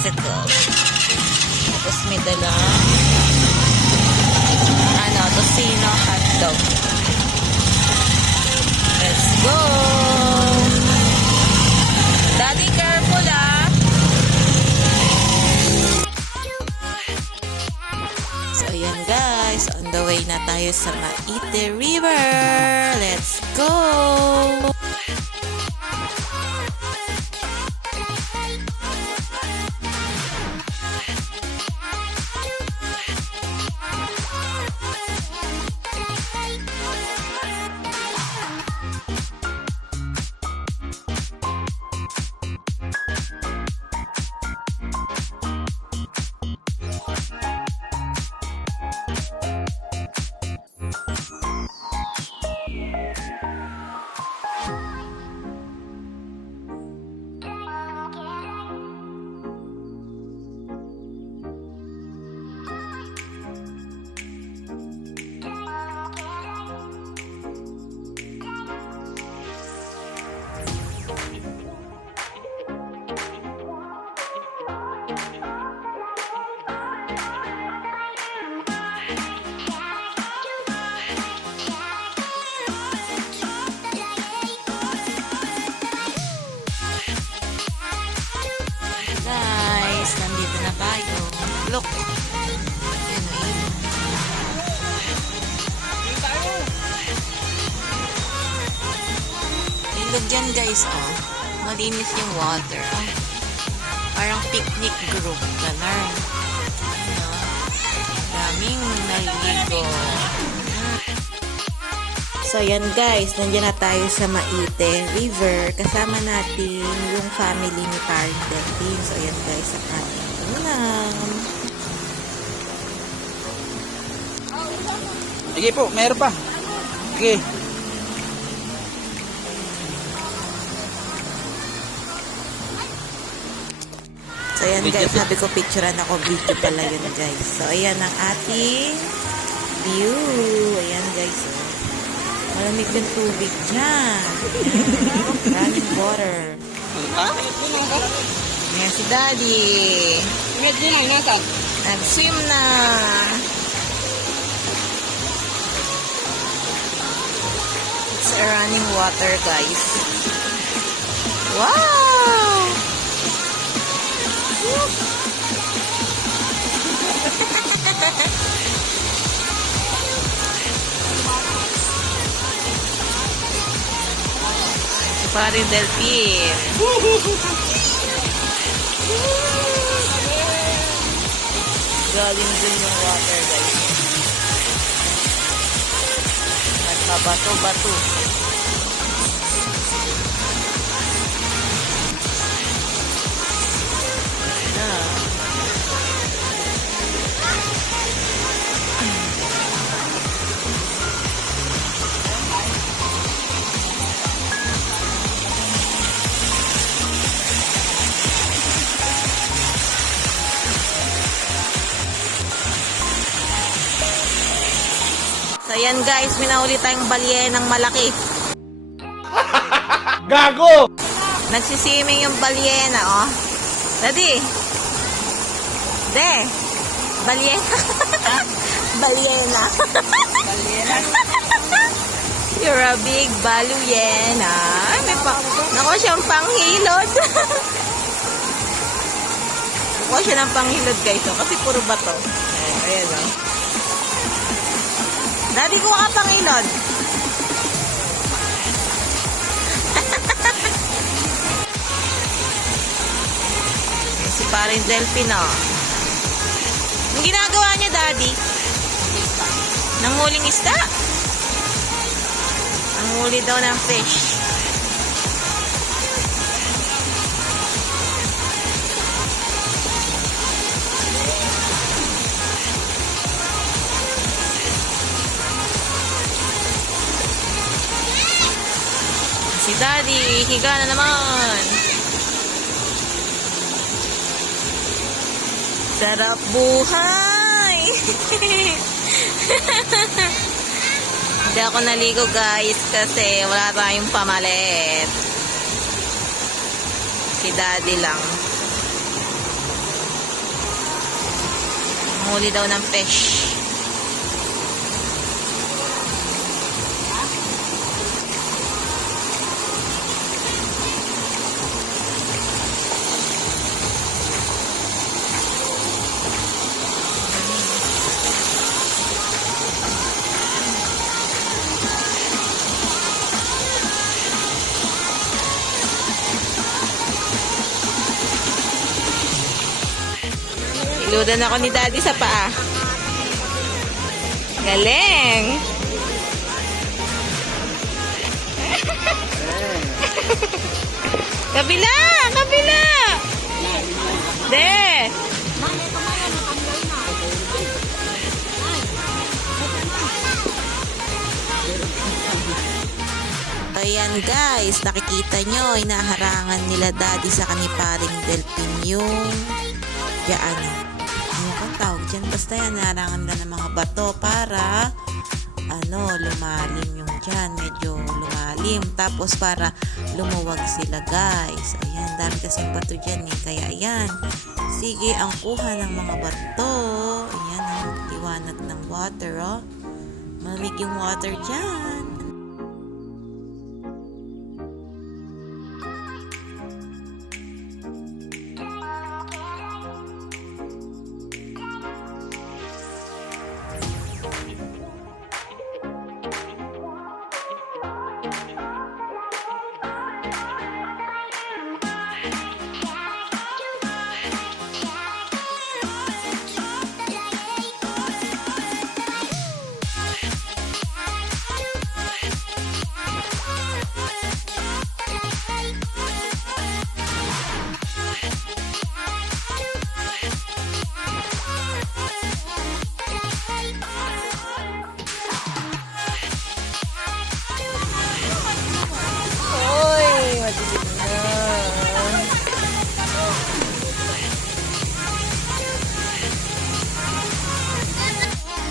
tricycle. Tapos may dala tocino hotdog. Let's go! Daddy, careful ah! So, ayan guys. On the way na tayo sa Maite River. Let's go! Guys, nandito na tayo. Look. Yan o yun. Ilog dyan guys, oh. Malinis yung water. Oh. Parang picnic group. Ganun. Daming naligo. So, yan guys, nandiyan na tayo sa Maite River. Kasama natin yung family ni Paring Delphine. So, yan guys, sa ating ulam. Sige po, meron pa. Sige. So, yan guys, sabi ko picturean ako, video pala yun guys. So, ayan ang ating view. Ayan guys, oh. Malamig ng tubig dyan. Running water. Ayan si Daddy. Nag-swim na. It's a running water, guys. Wow! Paring Delphine. Galing din yung water, guys. Nagbabato-bato. So, yan guys, minahuli tayong balyenang malaki. Gago! Nagsisiming yung balyena, oh. Daddy. De. Balyena. Balyena. Balyena. You're a big balyena. Ay, may pa. Naku, siyang panghilod. Naku, siya ng panghilod guys, oh, kasi puro bato. Ayan, oh. Daddy, kuha ka pangilod. Si Paring Delphine, oh. Ang ginagawa niya, Daddy? Nanguling isda. Nanguli daw ng fish. Si Daddy, higa na naman. Sarap buhay. Hindi ako naligo guys kasi wala tayong pamalit. Si Daddy lang. Panghuli daw ng fish. Iludan ako ni Daddy sa paa. Galing! Kabila! Kabila! De! Ayan guys, nakikita nyo, inaharangan nila Daddy sa kaniparing Delphin yung ano kang tawag dyan? Basta yan, narangan ka ng mga bato para lumalim yung dyan. Medyo lumalim. Tapos para lumuwag sila guys. Ayan, dami kasing bato dyan eh. Kaya ayan, sige ang kuha ng mga bato. Ayan, liwanag ng water oh. Malamig yung water dyan.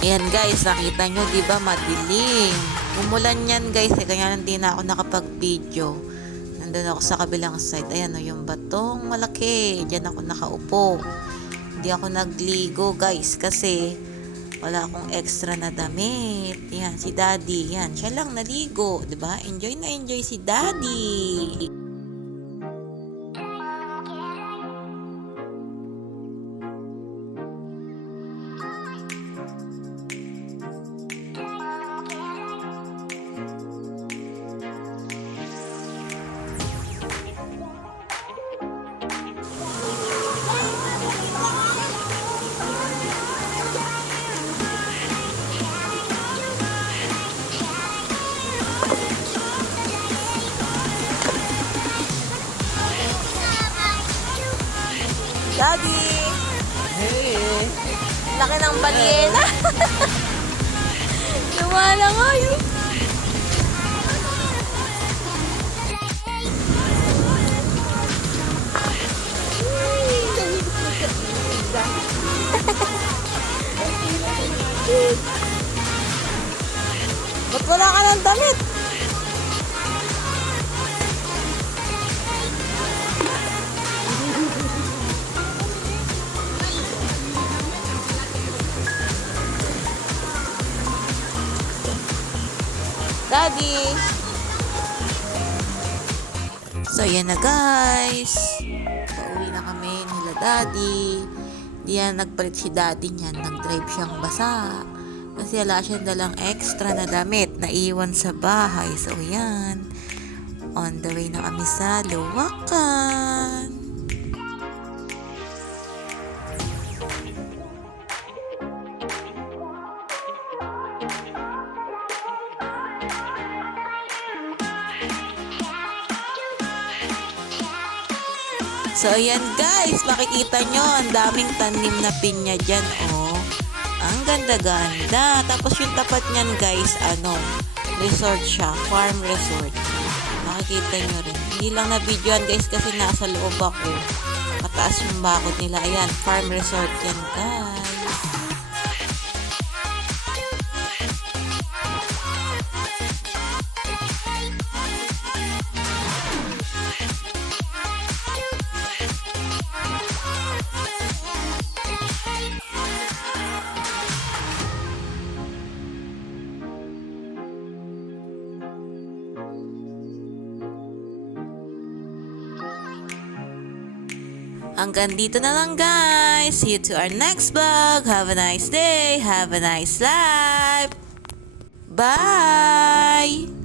Ayan guys, nakita nyo, di ba madilim. Umulan yan guys, kaya hindi na ako nakapag-video. Nandun ako sa kabilang side. Ayan yung batong malaki. Diyan ako nakaupo. Hindi ako nagligo guys kasi wala akong extra na damit. Yan, si Daddy. Yan, siya lang naligo. Di ba? Enjoy na enjoy si Daddy. Daddy! Hey! Laki ng balyena! Lumala nga yun! Ba't wala ka ng damit? Daddy! So, yan na guys. Pauwi na kami nila Daddy. Di yan nagpalit si Daddy niyan. Nag-drive siyang basa. Kasi wala siya dalang extra na damit na iwan sa bahay. So, yan. On the way na kami sa Luwakan. So, ayan guys, makikita nyo, ang daming tanim na pinya dyan, oh. Ang ganda-ganda. Tapos yung tapat nyan guys, resort siya, farm resort. Makikita nyo rin. Hindi lang na-videoan guys kasi nasa loob ako. Mataas yung bakod nila. Ayan, farm resort yan guys. Hanggang dito na lang guys. See you to our next vlog. Have a nice day. Have a nice life. Bye!